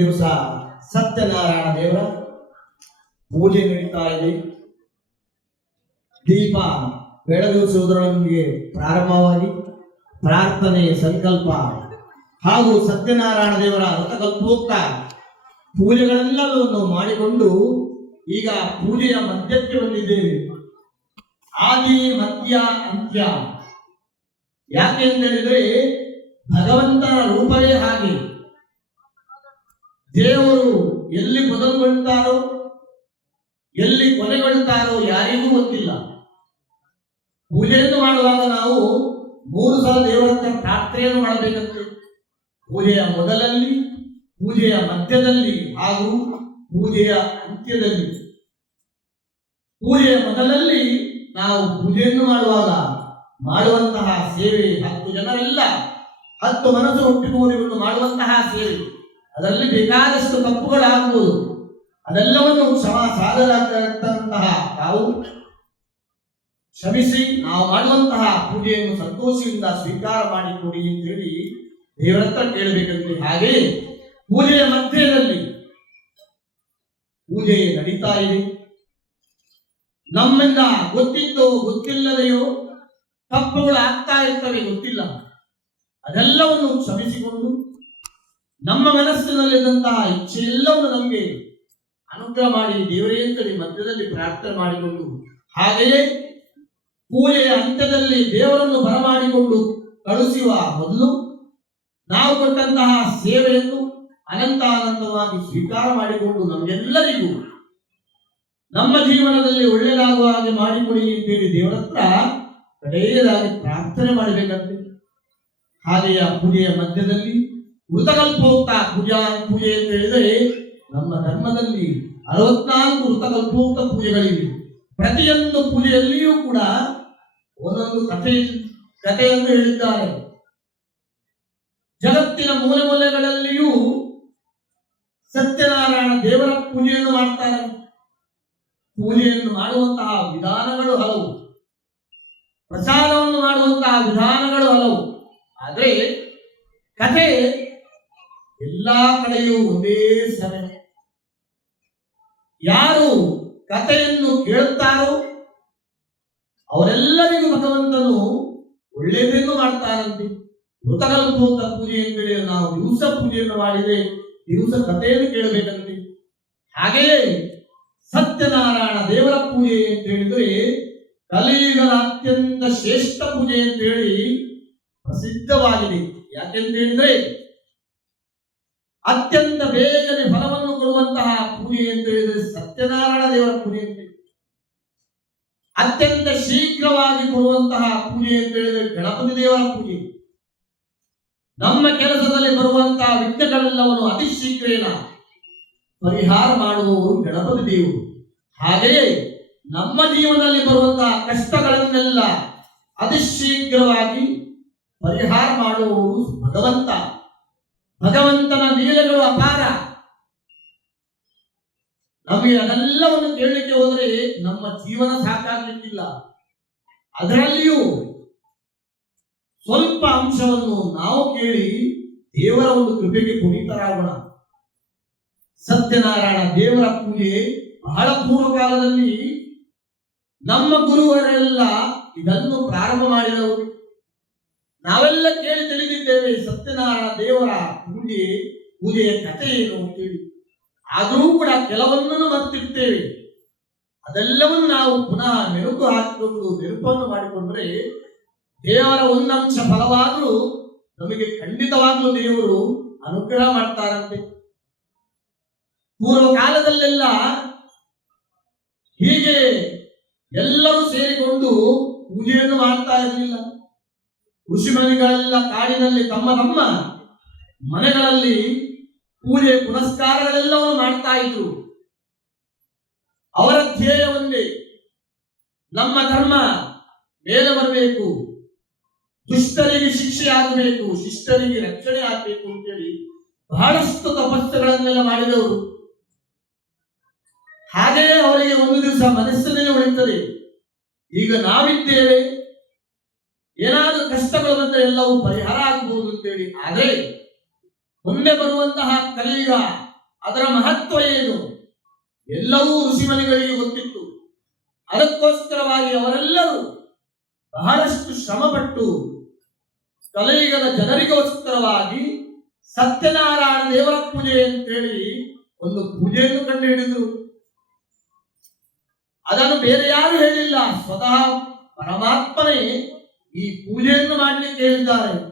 ದಿವಸ ಸತ್ಯನಾರಾಯಣ ದೇವರ ಪೂಜೆ ನಡೀತಾ ಇದೆ. ದೀಪ ಬೆಳಗಿಸುವುದರೊಂದಿಗೆ ಪ್ರಾರಂಭವಾಗಿ ಪ್ರಾರ್ಥನೆ ಸಂಕಲ್ಪ ಹಾಗೂ ಸತ್ಯನಾರಾಯಣ ದೇವರ ವ್ರತಕಲ್ಪೋಕ್ತ ಪೂಜೆಗಳೆಲ್ಲವನ್ನು ಮಾಡಿಕೊಂಡು ಈಗ ಪೂಜೆಯ ಮಧ್ಯಕ್ಕೆ ಬಂದಿದ್ದೇವೆ ಆದಿ, ಮಧ್ಯ, ಅಂತ್ಯ. ಯಾಕೆ ಅಂತ ಹೇಳಿದ್ರೆ ಭಗವಂತನ ರೂಪವೇ ಹಾಗೆ. ದೇವರು ಎಲ್ಲಿ ಮೊದಲುಗೊಳ್ತಾರೋ ಎಲ್ಲಿ ಕೊನೆಗೊಳ್ತಾರೋ ಯಾರಿಗೂ ಗೊತ್ತಿಲ್ಲ. ಪೂಜೆಯನ್ನು ಮಾಡುವಾಗ ನಾವು ಮೂರು ಸಲ ದೇವರ ಪ್ರಾರ್ಥನೆಯನ್ನು ಮಾಡಬೇಕಂತೆ. ಪೂಜೆಯ ಮೊದಲಲ್ಲಿ, ಪೂಜೆಯ ಮಧ್ಯದಲ್ಲಿ ಹಾಗೂ ಪೂಜೆಯ ಅಂತ್ಯದಲ್ಲಿ. ಪೂಜೆಯ ಮೊದಲಲ್ಲಿ ನಾವು ಪೂಜೆಯನ್ನು ಮಾಡುವಾಗ ಮಾಡುವಂತಹ ಸೇವೆ ಹತ್ತು ಜನರೆಲ್ಲ. ಹತ್ತು ಮನಸ್ಸು ಒಟ್ಟಿಗೂಡಿಕೊಂಡು ಮಾಡುವಂತಹ ಸೇವೆ. ಅದರಲ್ಲಿ ಬೇಕಾದಷ್ಟು ತಪ್ಪುಗಳಾಗುವುದು. ಅದೆಲ್ಲವನ್ನು ಸಮ ಸಾಧರಾಗ್ತಕ್ಕಂತಹ ತಾವು ಕ್ಷಮಿಸಿ ನಾವು ಮಾಡುವಂತಹ ಪೂಜೆಯನ್ನು ಸಂತೋಷದಿಂದ ಸ್ವೀಕಾರ ಮಾಡಿಕೊಡಿ ಅಂತ ಹೇಳಿ ದೇವರ ಹತ್ರ ಕೇಳಬೇಕಂತೆ ಹಾಗೆ ಪೂಜೆಯ ಮಧ್ಯದಲ್ಲಿ ಪೂಜೆ ನಡೀತಾ ಇದೆ. ನಮ್ಮಿಂದ ಗೊತ್ತಿದ್ದೋ ಗೊತ್ತಿಲ್ಲದೆಯೋ ತಪ್ಪುಗಳು ಆಗ್ತಾ ಇರ್ತವೆ, ಗೊತ್ತಿಲ್ಲ. ಅದೆಲ್ಲವನ್ನು ಕ್ಷಮಿಸಿಕೊಂಡು ನಮ್ಮ ಮನಸ್ಸಿನಲ್ಲಿದ್ದಂತಹ ಇಚ್ಛೆ ಎಲ್ಲವನ್ನು ನಮಗೆ ಅನುಗ್ರಹ ಮಾಡಿ ದೇವರೇ ಅಂತೇಳಿ ಮಧ್ಯದಲ್ಲಿ ಪ್ರಾರ್ಥನೆ ಮಾಡಿಕೊಂಡು, ಹಾಗೆಯೇ ಪೂಜೆಯ ಅಂತ್ಯದಲ್ಲಿ ದೇವರನ್ನು ಬರಮಾಡಿಕೊಂಡು ಕಳುಹಿಸುವ ಮೊದಲು ನಾವು ಕೊಟ್ಟಂತಹ ಸೇವೆಯನ್ನು ಅನಂತ ಅನಂತವಾಗಿ ಸ್ವೀಕಾರ ಮಾಡಿಕೊಂಡು ನಮಗೆಲ್ಲರಿಗೂ ನಮ್ಮ ಜೀವನದಲ್ಲಿ ಒಳ್ಳೆಯದಾಗುವ ಹಾಗೆ ಮಾಡಿಕೊಡಿ ಅಂತೇಳಿ ದೇವರ ಹತ್ರ ಕಡೆಯದಾಗಿ ಪ್ರಾರ್ಥನೆ ಮಾಡಬೇಕಂತೆ. ಹಾಗೆಯ ಪೂಜೆಯ ಮಧ್ಯದಲ್ಲಿ ಮೃತಕಲ್ಪೋಕ್ತ ಪೂಜಾ ಪೂಜೆ ಅಂತ ಹೇಳಿದರೆ ನಮ್ಮ ಧರ್ಮದಲ್ಲಿ ಅರವತ್ನಾಲ್ಕು ಋತಕಲ್ಪೋಕ್ತ ಪೂಜೆಗಳಿವೆ. ಪ್ರತಿಯೊಂದು ಪೂಜೆಯಲ್ಲಿಯೂ ಕೂಡ ಒಂದೊಂದು ಕಥೆ, ಕಥೆಯನ್ನು ಹೇಳಿದ್ದಾರೆ. ಜಗತ್ತಿನ ಮೂಲೆ ಮೂಲೆಗಳಲ್ಲಿಯೂ ಸತ್ಯನಾರಾಯಣ ದೇವರ ಪೂಜೆಯನ್ನು ಮಾಡ್ತಾರೆ. ಪೂಜೆಯನ್ನು ಮಾಡುವಂತಹ ವಿಧಾನಗಳು ಹಲವು. ಪ್ರಸಾದವನ್ನು ಮಾಡುವಂತಹ ವಿಧಾನಗಳು ಹಲವು. ಆದರೆ ಕಥೆ ಎಲ್ಲಾ ಕಡೆಯೂ ಒಂದೇ ಸಮಯ ಯಾರು ಕಥೆಯನ್ನು ಕೇಳುತ್ತಾರೋ ಅವರೆಲ್ಲರಿಗೂ ಭಗವಂತನು ಒಳ್ಳೆಯದನ್ನು ಮಾಡ್ತಾರಂತೆ. ಮೃತಕಲ್ಪೂತ ಪೂಜೆ ಅಂತೇಳಿ ನಾವು ದಿವಸ ಪೂಜೆಯನ್ನು ಮಾಡಿದರೆ ದಿವಸ ಕಥೆಯನ್ನು ಕೇಳಬೇಕಂತೆ. ಹಾಗೆಯೇ ಸತ್ಯನಾರಾಯಣ ದೇವರ ಪೂಜೆ ಅಂತ ಹೇಳಿದ್ರೆ ಕಲಿಯುಗದ ಅತ್ಯಂತ ಶ್ರೇಷ್ಠ ಪೂಜೆ ಅಂತ ಹೇಳಿ ಪ್ರಸಿದ್ಧವಾಗಿದೆ. ಯಾಕೆಂತ ಹೇಳಿದ್ರೆ ಅತ್ಯಂತ ಬೇಗನೆ ಫಲವನ್ನು ಕೊಡುವಂತಹ ಪೂಜೆ ಅಂತ ಹೇಳಿದರೆ ಸತ್ಯನಾರಾಯಣ ದೇವರ ಪೂಜೆ ಅಂತ ಅತ್ಯಂತ ಶೀಘ್ರವಾಗಿ ಕೊಡುವಂತಹ ಪೂಜೆ ಅಂತ ಹೇಳಿದರೆ ಗಣಪತಿ ದೇವರ ಪೂಜೆ ನಮ್ಮ ಕೆಲಸದಲ್ಲಿ ಬರುವಂತಹ ವಿಘ್ನಗಳೆಲ್ಲವನ್ನು ಅತಿ ಶೀಘ್ರೇನ ಪರಿಹಾರ ಮಾಡುವವರು ಗಣಪತಿ ದೇವರು. ಹಾಗೆಯೇ ನಮ್ಮ ಜೀವನದಲ್ಲಿ ಬರುವಂತಹ ಕಷ್ಟಗಳನ್ನೆಲ್ಲ ಅತಿ ಶೀಘ್ರವಾಗಿ ಪರಿಹಾರ ಮಾಡುವವರು ಭಗವಂತ. ಭಗವಂತನ ಲೀಲೆಗಳು ಅಪಾರ. ನಮಗೆ ಅದೆಲ್ಲವನ್ನು ಕೇಳಲಿಕ್ಕೆ ಹೋದರೆ ನಮ್ಮ ಜೀವನ ಸಾಕಾಗಲಿಕ್ಕಿಲ್ಲ. ಅದರಲ್ಲಿಯೂ ಸ್ವಲ್ಪ ಅಂಶವನ್ನು ನಾವು ಕೇಳಿ ದೇವರ ಒಂದು ಕೃಪೆಗೆ ಪುನೀತರಾಗೋಣ. ಸತ್ಯನಾರಾಯಣ ದೇವರ ಪೂಜೆ ಬಹಳ ಪೂರ್ವ ಕಾಲದಲ್ಲಿ ನಮ್ಮ ಗುರುವರೆಲ್ಲ ಇದನ್ನು ಪ್ರಾರಂಭ ಮಾಡಿದವರು. ನಾವೆಲ್ಲ ಕೇಳಿ ತಿಳಿದಿದ್ದೇವೆ ಸತ್ಯನಾರಾಯಣ ದೇವರ ಪೂಜೆ ಪೂಜೆಯ ಕಥೆ ಏನು ಅಂತೇಳಿ ಆದರೂ ಕೂಡ ಕೆಲವನ್ನನ್ನು ಮರ್ತಿರ್ತೇವೆ. ಅದೆಲ್ಲವನ್ನು ನಾವು ಪುನಃ ನೆನಪು ಹಾಕಿಕೊಂಡು ನೆನಪನ್ನು ಮಾಡಿಕೊಂಡ್ರೆ ದೇವರ ಒಂದಂಶ ಫಲವಾದರೂ ನಮಗೆ ಖಂಡಿತವಾಗಲೂ ದೇವರು ಅನುಗ್ರಹ ಮಾಡ್ತಾರಂತೆ. ಪೂರ್ವ ಕಾಲದಲ್ಲೆಲ್ಲ ಹೀಗೆ ಎಲ್ಲರೂ ಸೇರಿಕೊಂಡು ಪೂಜೆಯನ್ನು ಮಾಡ್ತಾ ಇರಲಿಲ್ಲ. ಋಷಿಮಣಿಗಳೆಲ್ಲ ಕಾಡಿನಲ್ಲಿ ತಮ್ಮ ತಮ್ಮ ಮನೆಗಳಲ್ಲಿ ಪೂಜೆ ಪುನಸ್ಕಾರಗಳೆಲ್ಲವನ್ನು ಮಾಡ್ತಾ ಇದ್ರು. ಅವರ ಧ್ಯೇಯ ಒಂದೇ ನಮ್ಮ ಧರ್ಮ ಮೇಲೆ ಬರಬೇಕು. ದುಷ್ಟರಿಗೆ ಶಿಕ್ಷೆ ಆಗಬೇಕು, ಶಿಷ್ಟರಿಗೆ ರಕ್ಷಣೆ ಆಗಬೇಕು ಅಂತೇಳಿ ಬಹಳಷ್ಟು ತಪಸ್ಸುಗಳನ್ನೆಲ್ಲ ಮಾಡಿದವರು. ಹಾಗೆಯೇ ಅವರಿಗೆ ಒಂದು ದಿವಸ ಮನಸ್ಸಿನಲ್ಲಿ ಉಳಿತದೆ ಈಗ ನಾವಿದ್ದೇವೆ, ಏನಾದರೂ ಕಷ್ಟಗಳು ಬಂದರೆ ಎಲ್ಲವೂ ಪರಿಹಾರ ಆಗಬಹುದು ಅಂತೇಳಿ. ಆದರೆ ಮುಂದೆ ಬರುವಂತಹ ಕಲಿಯುಗ ಅದರ ಮಹತ್ವ ಏನು? ಎಲ್ಲವೂ ಋಷಿಮನಿಗಳಿಗೆ ಗೊತ್ತಿತ್ತು. ಅದಕ್ಕೋಸ್ಕರವಾಗಿ ಅವರೆಲ್ಲರೂ ಬಹಳಷ್ಟು ಶ್ರಮಪಟ್ಟು ಕಲಿಯುಗದ ಜನರಿಗೋಸ್ಕರವಾಗಿ ಸತ್ಯನಾರಾಯಣ ದೇವರ ಪೂಜೆ ಅಂತೇಳಿ ಒಂದು ಪೂಜೆಯನ್ನು ಕಂಡು ಹಿಡಿದ್ರು ಅದನ್ನು ಬೇರೆ ಯಾರು ಹೇಳಿಲ್ಲ. ಸ್ವತಃ ಪರಮಾತ್ಮನೇ ಈ ಪೂಜೆಯನ್ನು ಮಾಡಲಿಕ್ಕೆ ಹೇಳಿದ್ದಾರೆ.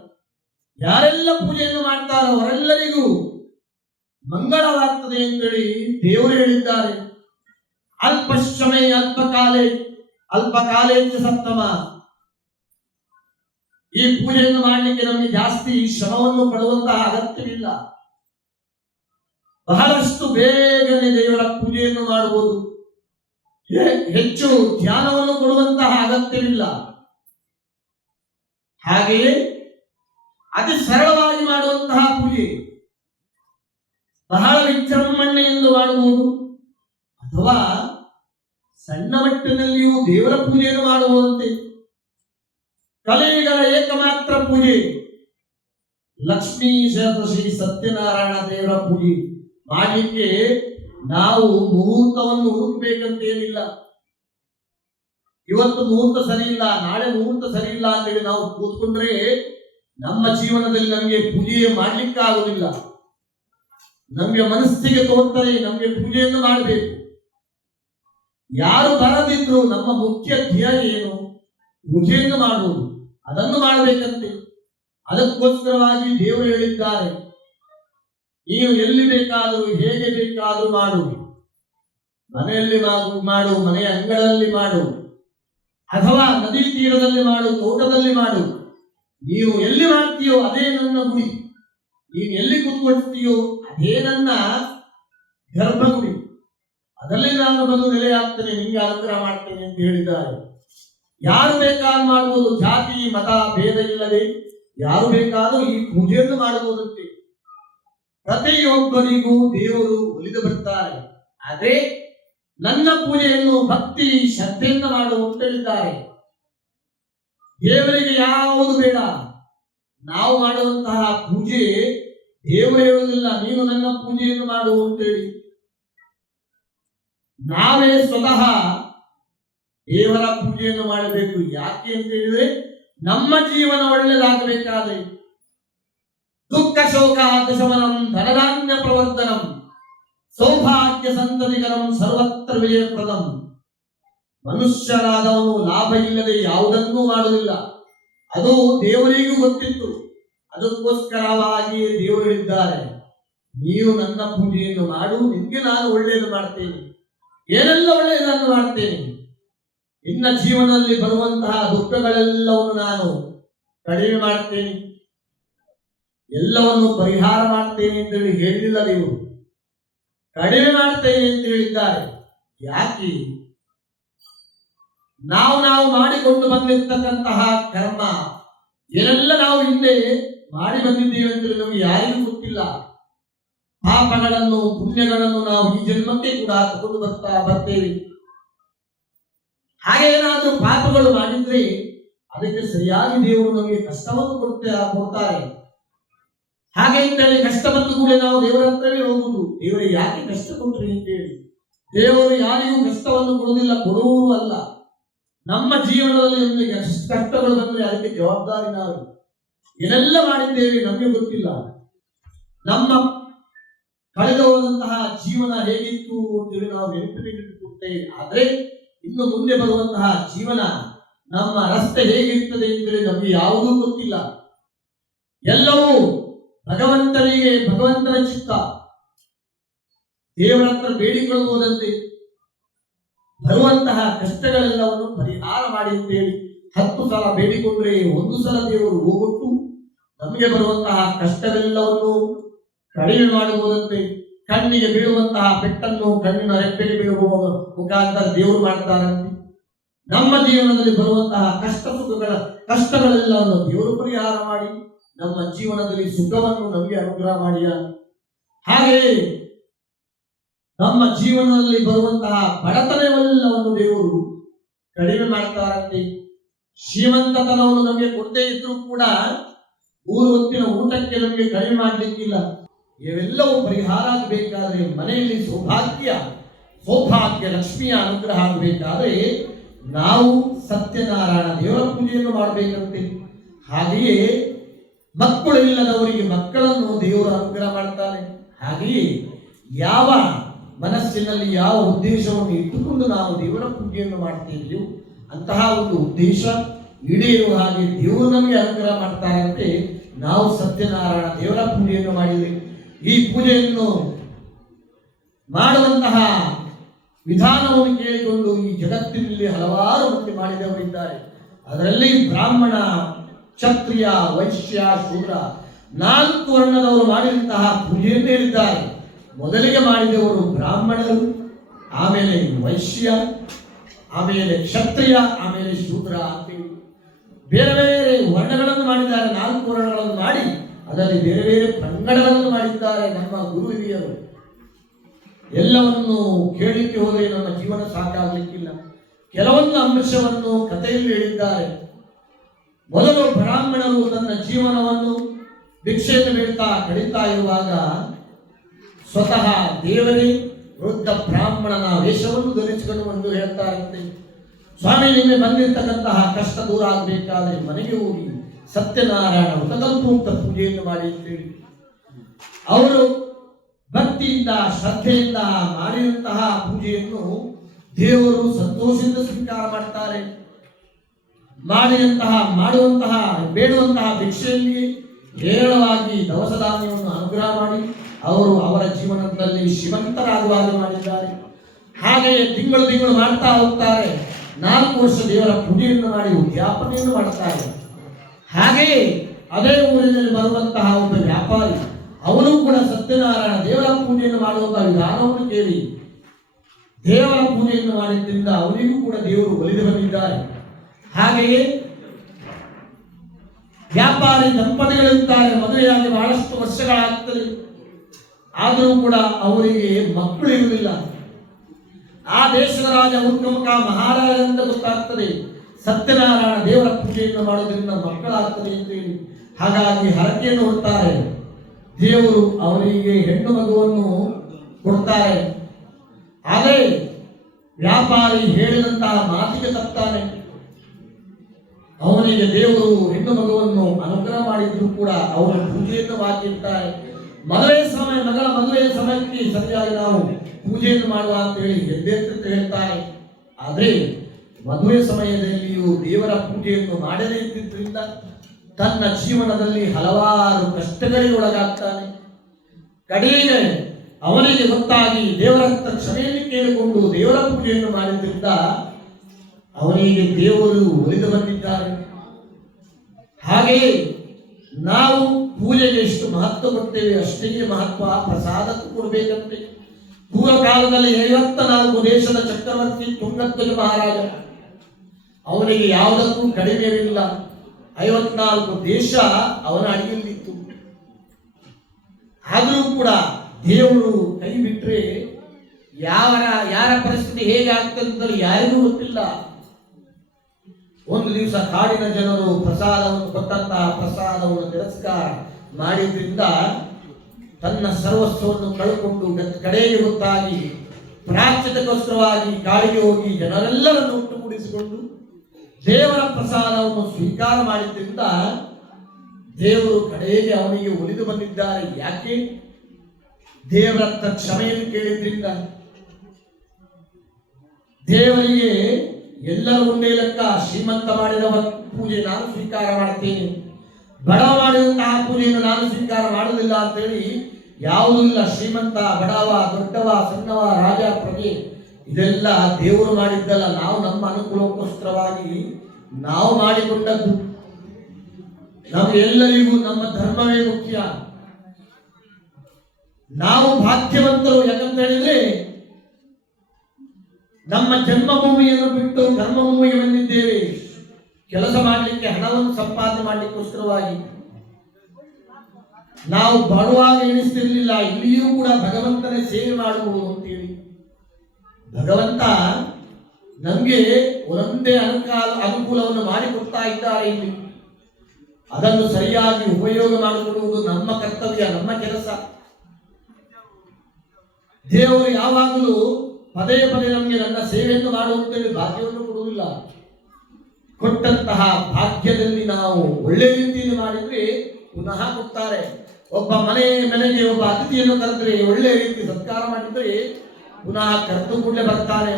ಯಾರೆಲ್ಲ ಪೂಜೆಯನ್ನು ಮಾಡ್ತಾರೋ ಅವರೆಲ್ಲರಿಗೂ ಮಂಗಳವಾಗ್ತದೆ ಅಂತೇಳಿ ದೇವರು ಹೇಳಿದ್ದಾರೆ. ಅಲ್ಪ ಶ್ರಮೆ, ಅಲ್ಪ ಅಲ್ಪಕಾಲೇ ಅಲ್ಪ ಕಾಲೇಜ್ ಸಪ್ತಮ. ಈ ಪೂಜೆಯನ್ನು ಮಾಡಲಿಕ್ಕೆ ನಮಗೆ ಜಾಸ್ತಿ ಶ್ರಮವನ್ನು ಪಡುವಂತಹ ಅಗತ್ಯವಿಲ್ಲ. ಬಹಳಷ್ಟು ಬೇಗನೆ ದೇವರ ಪೂಜೆಯನ್ನು ಮಾಡಬಹುದು ಹೆಚ್ಚು ಧ್ಯಾನವನ್ನು ಕೊಡುವಂತಹ ಅಗತ್ಯವಿಲ್ಲ. ಹಾಗೆಯೇ ಅತಿ ಸರಳವಾಗಿ ಮಾಡುವಂತಹ ಪೂಜೆ. ಬಹಳ ವಿಜೃಂಭಣೆಯಿಂದ ಮಾಡಬಹುದು ಅಥವಾ ಸಣ್ಣ ಮಟ್ಟಿನಲ್ಲಿಯೂ ದೇವರ ಪೂಜೆಯನ್ನು ಮಾಡುವಂತೆ ಕಲೆಗಳ ಏಕಮಾತ್ರ ಪೂಜೆ. ಲಕ್ಷ್ಮೀ ಶ್ರೀ ಸತ್ಯನಾರಾಯಣ ದೇವರ ಪೂಜೆ. ಮಾಡಲಿಕ್ಕೆ ನಾವು ಮುಹೂರ್ತವನ್ನು ಹುಡುಕಬೇಕಂತೇನಿಲ್ಲ. ಇವತ್ತು ಮುಹೂರ್ತ ಸರಿ ಇಲ್ಲ, ನಾಳೆ ಮುಹೂರ್ತ ಸರಿ ಇಲ್ಲ ಅಂತೇಳಿ ನಾವು ಕೂತ್ಕೊಂಡ್ರೆ ನಮ್ಮ ಜೀವನದಲ್ಲಿ ನಮಗೆ ಪೂಜೆ ಮಾಡ್ಲಿಕ್ಕೆ ಆಗುವುದಿಲ್ಲ ನಮಗೆ ಮನಸ್ಸಿಗೆ ತೋರ್ತದೆ, ನಮಗೆ ಪೂಜೆಯನ್ನು ಮಾಡಬೇಕು. ಯಾರು ಬರದಿದ್ರು ನಮ್ಮ ಮುಖ್ಯ ಧ್ಯೇಯ ಏನು? ಪೂಜೆಯನ್ನು ಮಾಡುವುದು. ಅದನ್ನು ಮಾಡಬೇಕಂತೆ. ಅದಕ್ಕೋಸ್ಕರವಾಗಿ ದೇವರು ಹೇಳಿದ್ದಾರೆ ನೀವು ಎಲ್ಲಿ ಬೇಕಾದರೂ, ಹೇಗೆ ಬೇಕಾದರೂ ಮಾಡು. ಮನೆಯಲ್ಲಿ ಮಾಡು ಮಾಡು, ಮನೆಯ ಅಂಗಳದಲ್ಲಿ ಮಾಡು. ಅಥವಾ ನದಿ ತೀರದಲ್ಲಿ ಮಾಡು, ತೋಟದಲ್ಲಿ ಮಾಡು. ನೀವು ಎಲ್ಲಿ ಮಾಡ್ತೀಯೋ ಅದೇ ನನ್ನ ಗುಡಿ ನೀನು ಎಲ್ಲಿ ಕೂತ್ಕೊಳ್ತೀಯೋ ಅದೇ ನನ್ನ ಗರ್ಭಗುಡಿ ಅದರಲ್ಲಿ ನಾನು ಬಂದು ನೆಲೆಯಾಗ್ತೇನೆ ನಿಮಗೆ ಅನುಗ್ರಹ ಮಾಡ್ತೇನೆ ಅಂತ ಹೇಳಿದ್ದಾರೆ. ಯಾರು ಬೇಕಾದ್ರೂ ಮಾಡಬಹುದು ಜಾತಿ, ಮತ, ಭೇದ ಇಲ್ಲದೆ ಯಾರು ಬೇಕಾದರೂ ಈ ಪೂಜೆಯನ್ನು ಮಾಡಬಹುದಂತೆ. ಪ್ರತಿಯೊಬ್ಬರಿಗೂ ದೇವರು ಒಲಿದು ಬರ್ತಾರೆ. ಆದ್ರೆ ನನ್ನ ಪೂಜೆಯನ್ನು ಭಕ್ತಿ ಶ್ರದ್ಧೆಯಿಂದ ಮಾಡು ಅಂತ ಹೇಳಿದ್ದಾರೆ ದೇವರಿಗೆ ಯಾವುದು ಬೇಡ. ನಾವು ಮಾಡುವಂತಹ ಪೂಜೆ ದೇವರು ಹೇಳುವುದಿಲ್ಲ. ನೀನು ನನ್ನ ಪೂಜೆಯನ್ನು ಮಾಡು ಅಂತೇಳಿ. ನಾವೇ ಸ್ವತಃ ದೇವರ ಪೂಜೆಯನ್ನು ಮಾಡಬೇಕು. ಯಾಕೆ ಅಂತ ಹೇಳಿದ್ರೆ ನಮ್ಮ ಜೀವನ ಒಳ್ಳೆಯದಾಗಬೇಕಾದ್ರೆ ದುಃಖ ಶೋಕ ದಶಮನಂ ಧನಧಾನ್ಯ ಪ್ರವರ್ಧನಂ ಸೌಭಾಗ್ಯ ಸಂತತಿಕರಂ ಸರ್ವತ್ರ ವಿಜಯಪ್ರದಂ. ಮನುಷ್ಯನಾದವನು ಲಾಭ ಇಲ್ಲದೆ ಯಾವುದನ್ನೂ ಮಾಡುವುದಿಲ್ಲ. ಅದು ದೇವರಿಗೂ ಗೊತ್ತಿತ್ತು. ಅದಕ್ಕೋಸ್ಕರವಾಗಿ ದೇವರು ಹೇಳಿದ್ದಾರೆ ನೀವು ನನ್ನ ಪೂಜೆಯನ್ನು ಮಾಡು, ನಿಮಗೆ ನಾನು ಒಳ್ಳೆಯದು ಮಾಡ್ತೇನೆ. ಏನೆಲ್ಲ ಒಳ್ಳೆಯದನ್ನು ಮಾಡ್ತೇನೆ? ನಿನ್ನ ಜೀವನದಲ್ಲಿ ಬರುವಂತಹ ದುಃಖಗಳೆಲ್ಲವನ್ನು ನಾನು ಕಡಿಮೆ ಮಾಡ್ತೇನೆ. ಎಲ್ಲವನ್ನು ಪರಿಹಾರ ಮಾಡ್ತೇನೆ ಅಂತೇಳಿ ಹೇಳಿಲ್ಲ ನೀವು ಕಡಿಮೆ ಮಾಡ್ತೇನೆ ಅಂತ ಹೇಳಿದ್ದಾರೆ. ಯಾಕೆ? ನಾವು ನಾವು ಮಾಡಿಕೊಂಡು ಬಂದಿರ್ತಕ್ಕಂತಹ ಕರ್ಮ ಏನೆಲ್ಲ ನಾವು ಹಿಂದೆ ಮಾಡಿ ಬಂದಿದ್ದೇವೆ ಅಂತ ನಮಗೆ ಯಾರಿಗೂ ಗೊತ್ತಿಲ್ಲ. ಪಾಪಗಳನ್ನು, ಪುಣ್ಯಗಳನ್ನು ನಾವು ಈ ಜನ್ಮಕ್ಕೆ ಕೂಡ ತಗೊಂಡು ಬರ್ತಾ ಬರ್ತೇವೆ. ಹಾಗೆ ಏನಾದರೂ ಪಾಪಗಳು ಮಾಡಿದ್ರೆ ಅದಕ್ಕೆ ಸರಿಯಾಗಿ ದೇವರು ನಮಗೆ ಕಷ್ಟವನ್ನು ಕೊಡ್ತಾ ಕೊಡ್ತಾರೆ. ಹಾಗೆ ಅಂತೇಳಿ ಕಷ್ಟ ಬಂದು ಕೂಡ ನಾವು ದೇವರ ಹತ್ರವೇ ಹೋಗುದು ದೇವರು ಯಾಕೆ ಕಷ್ಟ ಕೊಟ್ರಿ ಅಂತೇಳಿ? ದೇವರು ಯಾರಿಗೂ ಕಷ್ಟವನ್ನು ಕೊಡುವುದಿಲ್ಲ ಕೊಡುವೂ ಅಲ್ಲ. ನಮ್ಮ ಜೀವನದಲ್ಲಿ ನಮಗೆ ಎಷ್ಟು ಕಷ್ಟಗಳು ಬಂದರೆ ಅದಕ್ಕೆ ಜವಾಬ್ದಾರಿ ನಾವು. ಏನೆಲ್ಲ ಮಾಡಿದ್ದೇವೆ, ನಮಗೆ ಗೊತ್ತಿಲ್ಲ. ನಮ್ಮ ಕಳೆದು ಹೋದಂತಹ ಜೀವನ ಹೇಗಿತ್ತು ಅಂತೇಳಿ ನಾವು ನೆನಪಿಟ್ಟುಕೊಳ್ತೇವೆ ಆದರೆ ಇನ್ನು ಮುಂದೆ ಬರುವಂತಹ ಜೀವನ ನಮ್ಮ ರಸ್ತೆ ಹೇಗಿರ್ತದೆ ಎಂದರೆ ನಮಗೆ ಯಾವುದೂ ಗೊತ್ತಿಲ್ಲ. ಎಲ್ಲವೂ ಭಗವಂತನಿಗೆ ಭಗವಂತನ ಚಿತ್ತ. ದೇವರ ಹತ್ರ ಬೇಡಿಕೊಳ್ಳಬಹುದಂತೆ. ಬರುವಂತಹ ಕಷ್ಟಗಳೆಲ್ಲವನ್ನು ಪರಿಹಾರ ಮಾಡಿ ಅಂತೇಳಿ ಹತ್ತು ಸಲ ಬೇಡಿಕೊಂಡ್ರೆ ಒಂದು ಸಲ ದೇವರು ಹೋಗೊಟ್ಟು ನಮಗೆ ಬರುವಂತಹ ಕಷ್ಟವೆಲ್ಲವನ್ನು ಕಡಿಮೆ ಮಾಡಬಹುದಂತೆ ಕಣ್ಣಿಗೆ ಬೀಳುವಂತಹ ಪೆಟ್ಟನ್ನು ಕಣ್ಣಿನ ರೆಪ್ಪೆಗೆ ಬೀಳುವ ಮುಖಾಂತರ ದೇವರು ಮಾಡ್ತಾರಂತೆ. ನಮ್ಮ ಜೀವನದಲ್ಲಿ ಬರುವಂತಹ ಕಷ್ಟ ಸುಖಗಳ ಕಷ್ಟಗಳೆಲ್ಲವನ್ನು ದೇವರು ಪರಿಹಾರ ಮಾಡಿ ನಮ್ಮ ಜೀವನದಲ್ಲಿ ಸುಖವನ್ನು ನಮಗೆ ಅನುಗ್ರಹ ಮಾಡಿಯ ಹಾಗೆಯೇ ನಮ್ಮ ಜೀವನದಲ್ಲಿ ಬರುವಂತಹ ಬಡತನವೆಲ್ಲವನ್ನು ದೇವರು ಕಡಿಮೆ ಮಾಡ್ತಾರಂತೆ. ಶ್ರೀಮಂತತನವನ್ನು ನಮಗೆ ಕೊಡದೇ ಇದ್ರೂ ಕೂಡ ಮೂರು ಹೊತ್ತಿನ ಊಟಕ್ಕೆ ನಮಗೆ ಕಡಿಮೆ ಮಾಡಲಿಕ್ಕಿಲ್ಲ. ಇವೆಲ್ಲವೂ ಪರಿಹಾರ ಆಗಬೇಕಾದ್ರೆ ಮನೆಯಲ್ಲಿ ಸೌಭಾಗ್ಯ ಸೌಭಾಗ್ಯ ಲಕ್ಷ್ಮಿಯ ಅನುಗ್ರಹ ಆಗಬೇಕಾದ್ರೆ ನಾವು ಸತ್ಯನಾರಾಯಣ ದೇವರ ಪೂಜೆಯನ್ನು ಮಾಡಬೇಕಂತೆ. ಹಾಗೆಯೇ ಮಕ್ಕಳು ಇಲ್ಲದವರಿಗೆ ಮಕ್ಕಳನ್ನು ದೇವರು ಅನುಗ್ರಹ ಮಾಡ್ತಾನೆ. ಹಾಗೆಯೇ ಯಾವ ಮನಸ್ಸಿನಲ್ಲಿ ಯಾವ ಉದ್ದೇಶವನ್ನು ಇಟ್ಟುಕೊಂಡು ನಾವು ದೇವರ ಪೂಜೆಯನ್ನು ಮಾಡ್ತೀವಿಯೋ ಅಂತಹ ಒಂದು ಉದ್ದೇಶ ಈಡೇರುವ ಹಾಗೆ ದೇವರು ನಮಗೆ ಅನುಗ್ರಹ ಮಾಡ್ತಾರಂತೆ ನಾವು ಸತ್ಯನಾರಾಯಣ ದೇವರ ಪೂಜೆಯನ್ನು ಮಾಡಿದರೆ ಈ ಪೂಜೆಯನ್ನು ಮಾಡುವಂತಹ ವಿಧಾನವನ್ನು ಕೇಳಿಕೊಂಡು ಈ ಜಗತ್ತಿನಲ್ಲಿ ಹಲವಾರು ಮಂದಿ ಮಾಡಿದವರಿದ್ದಾರೆ. ಅದರಲ್ಲಿ ಬ್ರಾಹ್ಮಣ, ಕ್ಷತ್ರಿಯ, ವೈಶ್ಯ, ಶೂದ್ರ ನಾಲ್ಕು ವರ್ಣದವರು ಮಾಡಿದಂತಹ ಪೂಜೆಯನ್ನು ಹೇಳಿದ್ದಾರೆ. ಮೊದಲಿಗೆ ಮಾಡಿದವರು ಬ್ರಾಹ್ಮಣರು, ಆಮೇಲೆ ವೈಶ್ಯ, ಆಮೇಲೆ ಕ್ಷತ್ರಿಯ, ಆಮೇಲೆ ಶೂದ್ರ ಅಂತೇಳಿ ಬೇರೆ ಬೇರೆ ವರ್ಣಗಳನ್ನು ಮಾಡಿದ್ದಾರೆ, ನಾಲ್ಕು ವರ್ಣಗಳನ್ನು ಮಾಡಿ, ಅದರಲ್ಲಿ ಬೇರೆ ಬೇರೆ ಪಂಗಡಗಳನ್ನು ಮಾಡಿದ್ದಾರೆ ನಮ್ಮ ಗುರು ಹಿರಿಯರು ಎಲ್ಲವನ್ನು ಕೇಳಲಿಕ್ಕೆ ಹೋದರೆ ನಮ್ಮ ಜೀವನ ಸಾಕಾಗಲಿಕ್ಕಿಲ್ಲ. ಕೆಲವೊಂದು ಅಂಶವನ್ನು ಕಥೆಯಲ್ಲಿ ಹೇಳಿದ್ದಾರೆ. ಮೊದಲು ಬ್ರಾಹ್ಮಣರು ತನ್ನ ಜೀವನವನ್ನು ಭಿಕ್ಷೆಯನ್ನು ಬೀಳ್ತಾ ಕಳೀತಾ ಇರುವಾಗ ಸ್ವತಃ ದೇವರೇ ವೃದ್ಧ ಬ್ರಾಹ್ಮಣನ ವೇಷವನ್ನು ಧರಿಸಿಕೊಂಡು ಬಂದು ಹೇಳ್ತಾರಂತೆ ಸ್ವಾಮಿ, ನಿನ್ನೆ ಬಂದಿರತಕ್ಕಂತಹ ಕಷ್ಟ ದೂರ ಆಗಬೇಕಾದ್ರೆ ಮನೆಗೆ ಹೋಗಿ ಸತ್ಯನಾರಾಯಣ ಅಂತ ಪೂಜೆಯನ್ನು ಮಾಡಿ ಅಂತೇಳಿ ಅವರು ಭಕ್ತಿಯಿಂದ, ಶ್ರದ್ಧೆಯಿಂದ ಮಾಡಿದಂತಹ ಪೂಜೆಯನ್ನು ದೇವರು ಸಂತೋಷದಿಂದ ಸ್ವೀಕಾರ ಮಾಡ್ತಾರೆ. ಮಾಡಿದಂತಹ, ಮಾಡುವಂತಹ, ಬೇಡುವಂತಹ ಭಿಕ್ಷೆಯಲ್ಲಿ ಹೇರಳವಾಗಿ ದವಸ ಧಾನ್ಯವನ್ನು ಅನುಗ್ರಹ ಮಾಡಿ. ಅವರು ಅವರ ಜೀವನದಲ್ಲಿ ಶ್ರೀಮಂತರಾಗುವ ಹಾಗೆ ಮಾಡಿದ್ದಾರೆ. ಹಾಗೆಯೇ ತಿಂಗಳು ತಿಂಗಳು ಮಾಡ್ತಾ ಹೋಗ್ತಾರೆ. ನಾಲ್ಕು ವರ್ಷ ದೇವರ ಪೂಜೆಯನ್ನು ಮಾಡಿ ಉದ್ಯಾಪನೆಯನ್ನು ಮಾಡ್ತಾರೆ. ಹಾಗೆಯೇ ಅದೇ ಊರಿನಲ್ಲಿ ಬರುವಂತಹ ಒಬ್ಬ ವ್ಯಾಪಾರಿ, ಅವನು ಕೂಡ ಸತ್ಯನಾರಾಯಣ ದೇವರ ಪೂಜೆಯನ್ನು ಮಾಡುವಂತಹ ವಿಧಾನವನ್ನು ಕೇಳಿ. ದೇವರ ಪೂಜೆಯನ್ನು ಮಾಡಿದ್ದರಿಂದ ಅವನಿಗೂ ಕೂಡ ದೇವರು ಒಲಿದು ಬಂದಿದ್ದಾರೆ. ಹಾಗೆಯೇ ವ್ಯಾಪಾರಿ ದಂಪತಿಗಳಿರ್ತಾರೆ ಮದುವೆಯಾಗಿ ಬಹಳಷ್ಟು ವರ್ಷಗಳಾಗ್ತದೆ. ಆದರೂ ಕೂಡ ಅವರಿಗೆ ಮಕ್ಕಳು ಇರುವುದಿಲ್ಲ. ಆ ದೇಶದ ರಾಜ ಉತ್ಕಮಕ ಮಹಾರಾಜ ಅಂತ ಗೊತ್ತಾಗ್ತದೆ. ಸತ್ಯನಾರಾಯಣ ದೇವರ ಪೂಜೆಯನ್ನು ಮಾಡೋದ್ರಿಂದ ಮಕ್ಕಳಾಗ್ತದೆ ಅಂತ ಹೇಳಿ ಹಾಗಾಗಿ ಹರಕೆಯನ್ನು ಹೊಡ್ತಾರೆ ದೇವರು ಅವರಿಗೆ ಹೆಣ್ಣು ಮಗುವನ್ನು ಕೊಡ್ತಾರೆ. ಆದರೆ ವ್ಯಾಪಾರಿ ಹೇಳಿದಂತಹ ಮಾತಿಗೆ ತಪ್ತಾನೆ. ಅವನಿಗೆ ದೇವರು ಹೆಣ್ಣು ಮಗುವನ್ನು ಅನುಗ್ರಹ ಮಾಡಿದ್ರು ಕೂಡ ಅವನ ಪೂಜೆಯನ್ನು ಮಾಡಿರ್ತಾರೆ ಮದುವೆ ಸಮಯ, ಮಗಳ ಮದುವೆಯ ಸಮಯಕ್ಕೆ ಸರಿಯಾಗಿ ನಾವು ಪೂಜೆಯನ್ನು ಮಾಡುವ ಅಂತ ಹೇಳಿ ಎದ್ದೆತ್ತ ಹೇಳ್ತಾರೆ ಆದರೆ ಮದುವೆ ಸಮಯದಲ್ಲಿಯೂ ದೇವರ ಪೂಜೆಯನ್ನು ಮಾಡದೇ ಇದ್ದಿದ್ದರಿಂದ ತನ್ನ ಜೀವನದಲ್ಲಿ ಹಲವಾರು ಕಷ್ಟಗಳಿಗೆ ಒಳಗಾಗ್ತಾನೆ. ಕಡೆಗೆ ಅವನಿಗೆ ಗೊತ್ತಾಗಿ ದೇವರ ಕ್ಷಮೆಯನ್ನು ಕೇಳಿಕೊಂಡು ದೇವರ ಪೂಜೆಯನ್ನು ಮಾಡಿದ್ರಿಂದ ಅವನಿಗೆ ದೇವರು ಒಲಿದು ಬಂದಿದ್ದಾರೆ. ಹಾಗೆಯೇ ನಾವು ಪೂಜೆಗೆ ಎಷ್ಟು ಮಹತ್ವ ಕೊಡ್ತೇವೆ ಅಷ್ಟೇ ಮಹತ್ವ ಪ್ರಸಾದಕ್ಕೂ ಕೊಡಬೇಕಂತೆ. ಪೂರ್ವ ಕಾಲದಲ್ಲಿ ಐವತ್ತ ನಾಲ್ಕು ದೇಶದ ಚಕ್ರವರ್ತಿ ತುಂಗತ್ವಜ ಮಹಾರಾಜ. ಅವನಿಗೆ ಯಾವುದಕ್ಕೂ ಕಡಿಮೆ ಇರಲಿಲ್ಲ. ಐವತ್ನಾಲ್ಕು ದೇಶ ಅವನ ಅಡಿಯಲ್ಲಿತ್ತು ಆದರೂ ಕೂಡ ದೇವರು ಕೈ ಬಿಟ್ಟರೆ ಯಾವ ಯಾರ ಪರಿಸ್ಥಿತಿ ಹೇಗೆ ಆಗ್ತದೆ ಅಂತ ಯಾರಿಗೂ ಗೊತ್ತಿಲ್ಲ. ಒಂದು ದಿವಸ ಕಾಡಿನ ಜನರು ಪ್ರಸಾದವನ್ನು ಕೊಟ್ಟಂತಹ ಪ್ರಸಾದವನ್ನು ತಿರಸ್ಕಾರ ಮಾಡಿದ್ರಿಂದ ತನ್ನ ಸರ್ವಸ್ವವನ್ನು ಕಳ್ಕೊಂಡು ಕಡೆಗೆ ಗೊತ್ತಾಗಿ ಪ್ರಾಚ್ಯತೆಗೋಸ್ಕರವಾಗಿ ಕಾಡಿಗೆ ಹೋಗಿ ಜನರೆಲ್ಲರನ್ನು ಒಟ್ಟುಗೂಡಿಸಿಕೊಂಡು ದೇವರ ಪ್ರಸಾದವನ್ನು ಸ್ವೀಕಾರ ಮಾಡಿದ್ರಿಂದ ದೇವರು ಕಡೆಗೆ ಅವನಿಗೆ ಒಲಿದು ಬಂದಿದ್ದಾರೆ. ಯಾಕೆ? ದೇವರ ಕ್ಷಮೆಯನ್ನು ಕೇಳಿದ್ರಿಂದ ದೇವರಿಗೆ ಎಲ್ಲರ ಮುಂದೆ ಲೆಕ್ಕ, ಶ್ರೀಮಂತ ಮಾಡಿದವ ಪೂಜೆ ನಾನು ಸ್ವೀಕಾರ ಮಾಡ್ತೇನೆ ಬಡ ಮಾಡಿದಂತಹ ಪೂಜೆಯನ್ನು ನಾನು ಸ್ವೀಕಾರ ಮಾಡುವುದಿಲ್ಲ ಅಂತೇಳಿ ಯಾವುದೂ ಇಲ್ಲ. ಶ್ರೀಮಂತ, ಬಡವ, ದೊಡ್ಡವ, ಸಣ್ಣವ, ರಾಜ, ಪ್ರಜೆ, ಇದೆಲ್ಲ ದೇವರು ಮಾಡಿದ್ದಲ್ಲ. ನಾವು ನಮ್ಮ ಅನುಕೂಲಕ್ಕೋಸ್ಕರವಾಗಿ ನಾವು ಮಾಡಿಕೊಂಡದ್ದು. ನಮಗೆಲ್ಲರಿಗೂ ನಮ್ಮ ಧರ್ಮವೇ ಮುಖ್ಯ. ನಾವು ಭಾಗ್ಯವಂತರು ಯಾಕಂತ ಹೇಳಿದ್ರೆ ನಮ್ಮ ಜನ್ಮಭೂಮಿಯನ್ನು ಬಿಟ್ಟು ಧರ್ಮಭೂಮಿಗೆ ಬಂದಿದ್ದೇವೆ. ಕೆಲಸ ಮಾಡಲಿಕ್ಕೆ ಹಣವನ್ನು ಸಂಪಾದನೆ ಮಾಡಲಿಕ್ಕೋಸ್ಕರವಾಗಿ. ನಾವು ಬರುವಾಗ ಎಣಿಸ್ತಿರ್ಲಿಲ್ಲ, ಇಲ್ಲಿಯೂ ಕೂಡ ಭಗವಂತನೇ ಸೇವೆ ಮಾಡಬಹುದು ಅಂತೇಳಿ ಭಗವಂತ ನಮಗೆ ಒಂದೇ ಅನುಕಾಲ ಅನುಕೂಲವನ್ನು ಮಾಡಿಕೊಡ್ತಾ ಇದ್ದಾರೆ ಇಲ್ಲಿ. ಅದನ್ನು ಸರಿಯಾಗಿ ಉಪಯೋಗ ಮಾಡಿಕೊಳ್ಳುವುದು ನಮ್ಮ ಕರ್ತವ್ಯ, ನಮ್ಮ ಕೆಲಸ. ದೇವರು ಯಾವಾಗಲೂ ಪದೇ ಪದೇ ನಮಗೆ ನನ್ನ ಸೇವೆಯನ್ನು ಮಾಡುವಂತೇಳಿ ಭಾಗ್ಯವನ್ನು ಕೊಡುವುದಿಲ್ಲ. ಕೊಟ್ಟಂತಹ ಭಾಗ್ಯದಲ್ಲಿ ನಾವು ಒಳ್ಳೆ ರೀತಿಯಲ್ಲಿ ಮಾಡಿದ್ರೆ ಪುನಃ ಕೊಡ್ತಾರೆ. ಒಬ್ಬ ಮನೆ ಮನೆಗೆ ಒಬ್ಬ ಅತಿಥಿಯನ್ನು ಕರೆದ್ರೆ ಒಳ್ಳೆ ರೀತಿ ಸತ್ಕಾರ ಮಾಡಿದ್ರೆ ಪುನಃ ಕರೆದು ಕೂಡಲೇ ಬರ್ತಾನೆ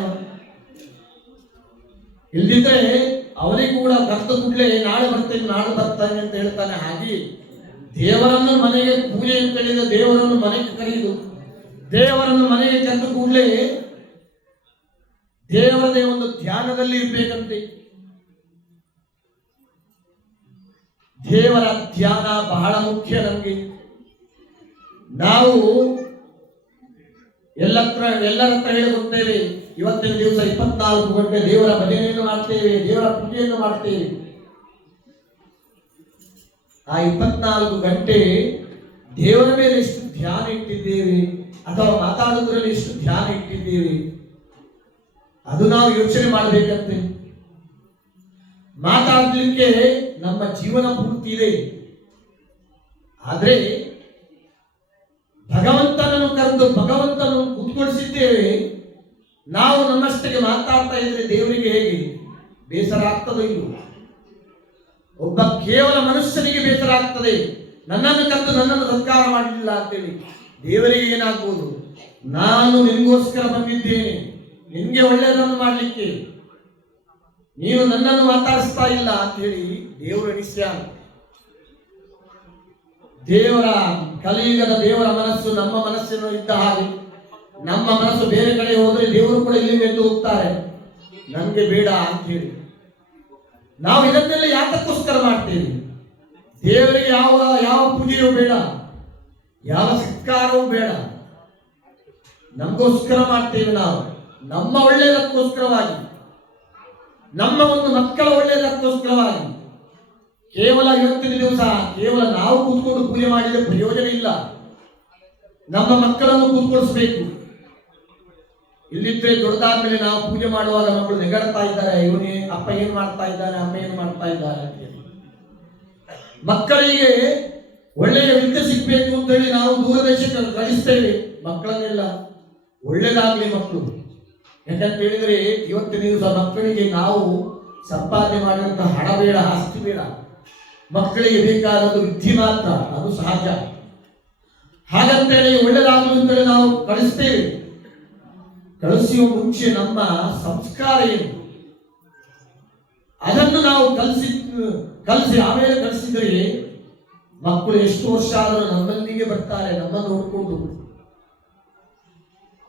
ಇಲ್ದಿದ್ರೆ ಅವನಿಗೆ ಕೂಡ ಕರೆದು ಕೂಡಲೇ ನಾಳೆ ಬರ್ತೇನೆ, ನಾಳೆ ಬರ್ತಾನೆ ಅಂತ ಹೇಳ್ತಾನೆ. ಹಾಗೆ ದೇವರನ್ನು ಮನೆಗೆ ಪೂಜೆ ಅಂತ ಹೇಳಿದ ದೇವರನ್ನು ಮನೆಗೆ ಕರೆಯುವುದು ದೇವರನ್ನು ಮನೆಗೆ ಕರೆದು ಕೂಡಲೇ ದೇವರದೇ ಒಂದು ಧ್ಯಾನದಲ್ಲಿ ಇರಬೇಕಂತೆ. ದೇವರ ಧ್ಯಾನ ಬಹಳ ಮುಖ್ಯ ನಮಗೆ. ನಾವು ಎಲ್ಲತ್ರ ಎಲ್ಲರ ಹತ್ರ ಹೇಳಿಕೊಡ್ತೇವೆ ಇವತ್ತಿನ ದಿವಸ ಇಪ್ಪತ್ನಾಲ್ಕು ಗಂಟೆ ದೇವರ ಭಜನೆಯನ್ನು ಮಾಡ್ತೇವೆ, ದೇವರ ಪೂಜೆಯನ್ನು ಮಾಡ್ತೇವೆ. ಆ ಇಪ್ಪತ್ನಾಲ್ಕು ಗಂಟೆ ದೇವರ ಮೇಲೆ ಎಷ್ಟು ಧ್ಯಾನ ಇಟ್ಟಿದ್ದೇವೆ, ಅಥವಾ ಮಾತಾಡುವುದರಲ್ಲಿ ಎಷ್ಟು ಧ್ಯಾನ ಇಟ್ಟಿದ್ದೇವೆ ಅದು ನಾವು ಯೋಚನೆ ಮಾಡಬೇಕಂತೆ. ಮಾತಾಡಲಿಕ್ಕೆ ನಮ್ಮ ಜೀವನ ಪೂರ್ತಿ ಇದೆ. ಆದರೆ ಭಗವಂತನನ್ನು ಕರೆದು ಭಗವಂತನನ್ನು ಕುತ್ಕೊಳಿಸಿದ್ದೇವೆ. ನಾವು ನಮ್ಮಷ್ಟಕ್ಕೆ ಮಾತಾಡ್ತಾ ಇದ್ರೆ ದೇವರಿಗೆ ಹೇಗೆ? ಬೇಸರ ಆಗ್ತದೋ ಇಲ್ಲೋ ಒಬ್ಬ ಕೇವಲ ಮನುಷ್ಯನಿಗೆ ಬೇಸರ ಆಗ್ತದೆ. ನನ್ನನ್ನು ಕರೆದು ನನ್ನನ್ನು ಸತ್ಕಾರ ಮಾಡಲಿಲ್ಲ ಅಂತೇಳಿ ದೇವರಿಗೆ ಏನಾಗ್ಬೋದು? ನಾನು ನಿಮಗೋಸ್ಕರ ಬಂದಿದ್ದೇನೆ. ನಿನ್ಗೆ ಒಳ್ಳೆಯದನ್ನು ಮಾಡಲಿಕ್ಕೆ. ನೀವು ನನ್ನನ್ನು ಮಾತಾಡಿಸ್ತಾ ಇಲ್ಲ ಅಂತ ಹೇಳಿ ದೇವರು ಎಣಿಸ್ಯಾನ ದೇವರ ಕಲಿಯುಗದ ದೇವರ ಮನಸ್ಸು ನಮ್ಮ ಮನಸ್ಸಿನ ಇದ್ದ ಹಾಗೆ. ನಮ್ಮ ಮನಸ್ಸು ಬೇರೆ ಕಡೆ ಹೋದರೆ ದೇವರು ಕೂಡ ಇಲ್ಲಿ ಎಂದು ಹೋಗ್ತಾರೆ. ನನ್ಗೆ ಬೇಡ ಅಂತ ಹೇಳಿ. ನಾವು ಇದನ್ನೆಲ್ಲ ಯಾತಕ್ಕೋಸ್ಕರ ಮಾಡ್ತೇವೆ? ದೇವರಿಗೆ ಯಾವ ಯಾವ ಪೂಜೆಯೂ ಬೇಡ. ಯಾವ ಸತ್ಕಾರವೂ ಬೇಡ. ನಮಗೋಸ್ಕರ ಮಾಡ್ತೇವೆ ನಾವು. ನಮ್ಮ ಒಳ್ಳೆಯದಕ್ಕೋಸ್ಕರವಾಗಿ, ನಮ್ಮ ಒಂದು ಮಕ್ಕಳ ಒಳ್ಳೆಯದಕ್ಕೋಸ್ಕರವಾಗಿ, ಕೇವಲ ಇವತ್ತಿನ ದಿವಸ, ಕೇವಲ ನಾವು ಕೂತ್ಕೊಂಡು ಪೂಜೆ ಮಾಡಿದ್ರೆ ಪ್ರಯೋಜನ ಇಲ್ಲ. ನಮ್ಮ ಮಕ್ಕಳನ್ನು ಕೂತ್ಕೊಳಿಸ್ಬೇಕು. ಇಲ್ಲಿದ್ರೆ ದೊಡ್ಡದಾದ್ಮೇಲೆ ನಾವು ಪೂಜೆ ಮಾಡುವಾಗ ಮಕ್ಕಳು ನೆಗಡ್ತಾ ಇದ್ದಾರೆ, ಇವನೇ ಅಪ್ಪ ಏನ್ ಮಾಡ್ತಾ ಇದ್ದಾನೆ, ಅಮ್ಮ ಏನ್ ಮಾಡ್ತಾ ಇದ್ದಾರೆ ಮಕ್ಕಳಿಗೆ ಒಳ್ಳೆಯ ವಿದ್ಯೆ ಸಿಗ್ಬೇಕು ಅಂತ ಹೇಳಿ ನಾವು ದೂರದೇಶಕ್ಕೆ ಕಳಿಸ್ತೇವೆ. ಮಕ್ಕಳನ್ನೆಲ್ಲ ಒಳ್ಳೇದಾಗ್ಲಿ ಮಕ್ಕಳು. ಯಾಕಂತ ಹೇಳಿದ್ರೆ ಇವತ್ತಿನ ದಿವಸ ಮಕ್ಕಳಿಗೆ ನಾವು ಸಂಪಾದನೆ ಮಾಡಿದಂತಹ ಹಣ ಬೇಡ, ಆಸ್ತಿ ಬೇಡ. ಮಕ್ಕಳಿಗೆ ಬೇಕಾದದ್ದು ವಿದ್ಯೆ ಮಾತ್ರ, ಅದು ಸಹಜ ಹಾಗಂತೇಳಿ ಒಳ್ಳೆಯದಾಗುವಂತೇಳಿ ನಾವು ಕಳಿಸ್ತೇವೆ. ಕಳಿಸುವ ಮುಂಚೆ ನಮ್ಮ ಸಂಸ್ಕಾರ ಏನು? ಅದನ್ನು ನಾವು ಕಲಿಸಿ ಕಲಿಸಿ, ಆಮೇಲೆ ಕಲಿಸಿದರೆ ಮಕ್ಕಳು ಎಷ್ಟು ವರ್ಷ ಆದರೂ ನಮ್ಮಲ್ಲಿಗೆ ಬರ್ತಾರೆ, ನಮ್ಮನ್ನು ನೋಡ್ಕೊಂಡು.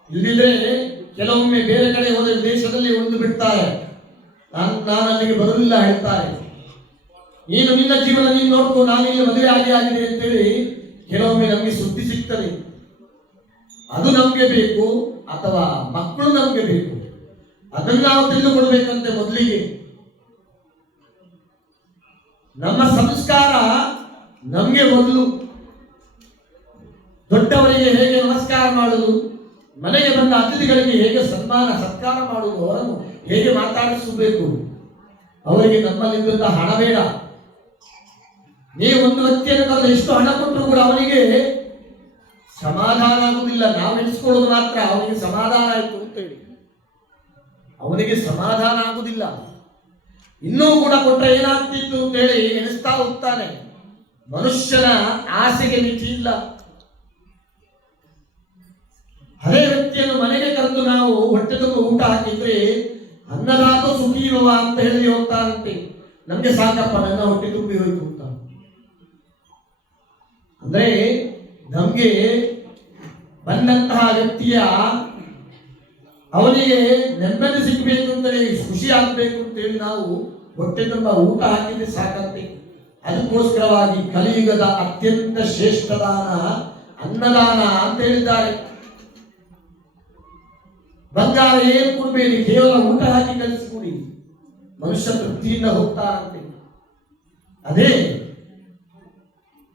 ಇಲ್ಲಿದ್ರೆ ಕೆಲವೊಮ್ಮೆ ಬೇರೆ ಕಡೆ ಹೋದರೆ ದೇಶದಲ್ಲಿ ಒಂದು ಬಿಡ್ತಾರೆ. ನಾನು ನಾನು ಅಲ್ಲಿಗೆ ಬರಲಿಲ್ಲ ಹೇಳ್ತಾರೆ. ನೀನು ನಿನ್ನ ಜೀವನ ನೀನು ನೋಡ್ಕೊ, ನಾನು ಮದುವೆ ಆಗಿ ಆಗಿದೆ ಅಂತೇಳಿ ಕೆಲವೊಮ್ಮೆ ನಮಗೆ ಸುದ್ದಿ ಸಿಗ್ತದೆ. ಅದು ನಮಗೆ ಬೇಕು ಅಥವಾ ಮಕ್ಕಳು ನಮಗೆ ಬೇಕು. ಅದನ್ನು ನಾವು ತಿಳಿದುಕೊಡ್ಬೇಕಂತೆ ಮೊದಲಿಗೆ. ನಮ್ಮ ಸಂಸ್ಕಾರ ನಮಗೆ ಮೊದಲು. ದೊಡ್ಡವರಿಗೆ ಹೇಗೆ ನಮಸ್ಕಾರ ಮಾಡುವುದು ಮನೆಗೆ ಬಂದ ಅತಿಥಿಗಳಿಗೆ ಹೇಗೆ ಸನ್ಮಾನ, ಸತ್ಕಾರ ಮಾಡುವುದು ಅವರನ್ನು ಹೇಗೆ ಮಾತಾಡಿಸಬೇಕು? ಅವರಿಗೆ ನಮ್ಮಲ್ಲಿದ್ದ ಹಣ ಬೇಡ. ನೀವು ಒಂದು ವ್ಯಕ್ತಿಯನ್ನು ಕರೆದು ಎಷ್ಟು ಹಣ ಕೊಟ್ಟರು ಕೂಡ ಅವನಿಗೆ ಸಮಾಧಾನ ಆಗುವುದಿಲ್ಲ. ನಾವು ಎಣಿಸ್ಕೊಳ್ಳೋದು ಮಾತ್ರ, ಅವನಿಗೆ ಸಮಾಧಾನ ಆಯಿತು ಅಂತ ಹೇಳಿ. ಅವನಿಗೆ ಸಮಾಧಾನ ಆಗುವುದಿಲ್ಲ. ಇನ್ನೂ ಕೂಡ ಕೊಟ್ಟರೆ ಏನಾಗ್ತಿತ್ತು ಅಂತೇಳಿ ಎಣಿಸ್ತಾ ಹೋಗ್ತಾನೆ. ಮನುಷ್ಯನ ಆಸೆಗೆ ಮಿತಿ ಇಲ್ಲ ಅದೇ ವ್ಯಕ್ತಿಯನ್ನು ಮನೆಗೆ ಕರೆದು ನಾವು ಹೊಟ್ಟೆ ತುಂಬ ಊಟ ಹಾಕಿದ್ರೆ ಅನ್ನದಾತ ಸುಖಿ ಇರುವ ಅಂತ ಹೇಳಿ ಹೋಗ್ತಾರಂತೆ. ನಮ್ಗೆ ಸಾಕಪ್ಪ, ನನ್ನ ಹೊಟ್ಟೆ ತುಂಬಿ ಹೋಯ್ತು ಅಂತ. ಅಂದ್ರೆ ನಮ್ಗೆ ಬಂದಂತಹ ವ್ಯಕ್ತಿಯ ಅವನಿಗೆ ನೆಮ್ಮದಿ ಸಿಗಬೇಕು ಅಂತೇಳಿ ಖುಷಿ ಆಗ್ಬೇಕು ಅಂತೇಳಿ ನಾವು ಹೊಟ್ಟೆ ತುಂಬ ಊಟ ಹಾಕಿದ್ರೆ ಸಾಕಂತೆ. ಅದಕ್ಕೋಸ್ಕರವಾಗಿ ಕಲಿಯುಗದ ಅತ್ಯಂತ ಶ್ರೇಷ್ಠ ದಾನ ಅನ್ನದಾನ ಅಂತ ಹೇಳಿದ್ದಾರೆ. ಬಂಗಾರ ಏನು ಕೊಡಬೇಡಿ ಕೇವಲ ಊಟ ಹಾಕಿ ಕಲಿಸಿಕೊಡಿ ಮನುಷ್ಯ ತೃಪ್ತಿಯಿಂದ ಹೋಗ್ತಾರಂತೆ. ಅದೇ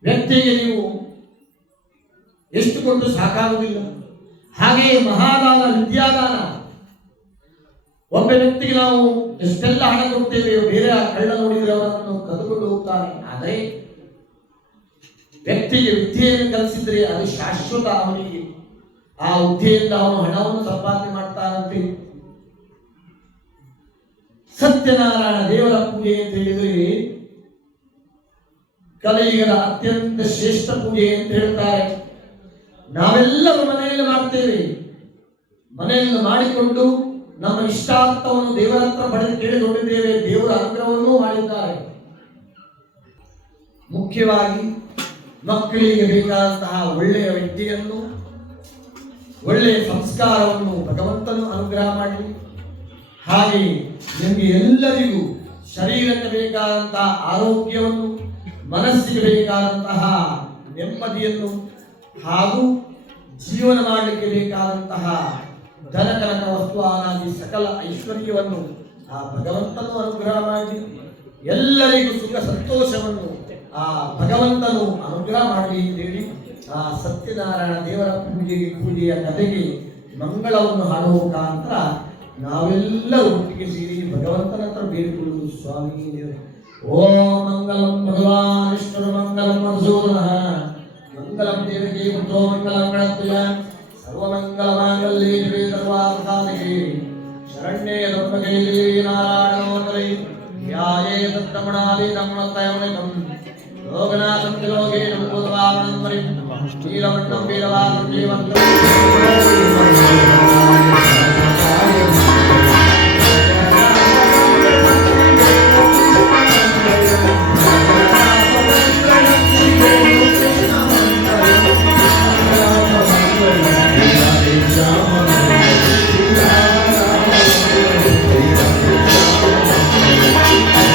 ವ್ಯಕ್ತಿಗೆ ನೀವು ಎಷ್ಟು ಕೊಟ್ಟು ಸಾಕಾಗುವುದಿಲ್ಲ. ಹಾಗೆಯೇ ಮಹಾದಾನ, ವಿದ್ಯಾದಾನ. ಒಬ್ಬ ವ್ಯಕ್ತಿಗೆ ನಾವು ಎಷ್ಟೆಲ್ಲ ಹಣ ಕೊಡ್ತೇವೆ ಬೇರೆ ಕಳ್ಳ ನೋಡಿದರೆ ಅವರನ್ನು ಕದ್ದುಕೊಂಡು ಹೋಗ್ತಾನೆ. ಆದರೆ ವ್ಯಕ್ತಿಗೆ ವಿದ್ಯೆಯನ್ನು ಕಲಿಸಿದರೆ ಅದು ಶಾಶ್ವತ ಅವನಿಗೆ. ಆ ಹುದ್ದೆಯಿಂದ ಅವನು ಹಣವನ್ನು ಸಂಪಾದನೆ ಮಾಡ್ತಾನಂತೆ. ಸತ್ಯನಾರಾಯಣ ದೇವರ ಪೂಜೆ ಅಂತ ಹೇಳಿದ್ರೆ ಕಲಿಯುಗದ ಅತ್ಯಂತ ಶ್ರೇಷ್ಠ ಪೂಜೆ ಅಂತ ಹೇಳ್ತಾರೆ. ನಾವೆಲ್ಲರೂ ಮನೆಯಲ್ಲಿ ಮಾಡ್ತೇವೆ. ಮನೆಯಲ್ಲಿ ಮಾಡಿಕೊಂಡು ನಮ್ಮ ಇಷ್ಟಾರ್ಥವನ್ನು ದೇವರ ಹತ್ರ ಪಡೆದು ಕೇಳಿಕೊಂಡಿದ್ದೇವೆ. ದೇವರ ಅನುಗ್ರಹವನ್ನೂ ಮಾಡಿದ್ದಾರೆ. ಮುಖ್ಯವಾಗಿ ಮಕ್ಕಳಿಗೆ ಬೇಕಾದಂತಹ ಒಳ್ಳೆಯ ವಿದ್ಯೆಯನ್ನು ಒಳ್ಳೆಯ ಸಂಸ್ಕಾರವನ್ನು ಭಗವಂತನು ಅನುಗ್ರಹ ಮಾಡಿ. ಹಾಗೆ ನಿಮಗೆ ಎಲ್ಲರಿಗೂ ಶರೀರಕ್ಕೆ ಬೇಕಾದಂತಹ ಆರೋಗ್ಯವನ್ನು, ಮನಸ್ಸಿಗೆ ಬೇಕಾದಂತಹ ನೆಮ್ಮದಿಯನ್ನು ಹಾಗೂ ಜೀವನ ಮಾಡಲಿಕ್ಕೆ ಬೇಕಾದಂತಹ ಧನಕನಕ ಆನಾದಿ ಸಕಲ ಐಶ್ವರ್ಯವನ್ನು ಆ ಭಗವಂತನು ಅನುಗ್ರಹ ಮಾಡಿ. ಎಲ್ಲರಿಗೂ ಸುಖ ಸಂತೋಷವನ್ನು ಆ ಭಗವಂತನು ಅನುಗ್ರಹ ಮಾಡಲಿ ಅಂತೇಳಿ ಆ ಸತ್ಯನಾರಾಯಣ ದೇವರ ಪೂಜೆಗೆ ಪೂಜೆಯ ಕಥೆಗೆ ಮಂಗಳವನ್ನು ಹಾಡುವ ಮುಖಾಂತರ ನಾವೆಲ್ಲರೂ ಒಟ್ಟಿಗೆ ಸೇರಿ ಭಗವಂತನ ಹತ್ರ ಬೇಡಿಕೊಳ್ಳುವುದು ಸ್ವಾಮಿ ದೇವರೇ. ಓಂ ಮಂಗಲಂ ಭಗವಾನ್ ವಿಷ್ಣು ಮಂಗಲಂ ಮಧುಸೂದನ. ಮಂಗಲಂ ದೇವಿಗೆ ಪುತ್ರೋ ಮಂಗಲಂ ಗಣತ್ವಯ ಸರ್ವಮಂಗಲ ಮಾಂಗಲ್ಯೇ ಶಿವೆ ಸರ್ವಾರ್ಥಾಧಿಕೆ ಶರಣ್ಯೇ ಧರ್ಮಗೇ ದೇವಿ ನಾರಾಯಣೋತ್ತರೈ. ಧ್ಯಾಯೇ ತತ್ತಮಣಾದಿ ನಮ್ಮತ್ತಯಮಣಿಕಂ ಲೋಕನಾಥಂ ನಮ್ಮ ನಮೋದವಾರಣಂ ಪರಿ நீளவட்டம் வீரவாதம் நீவந்தம்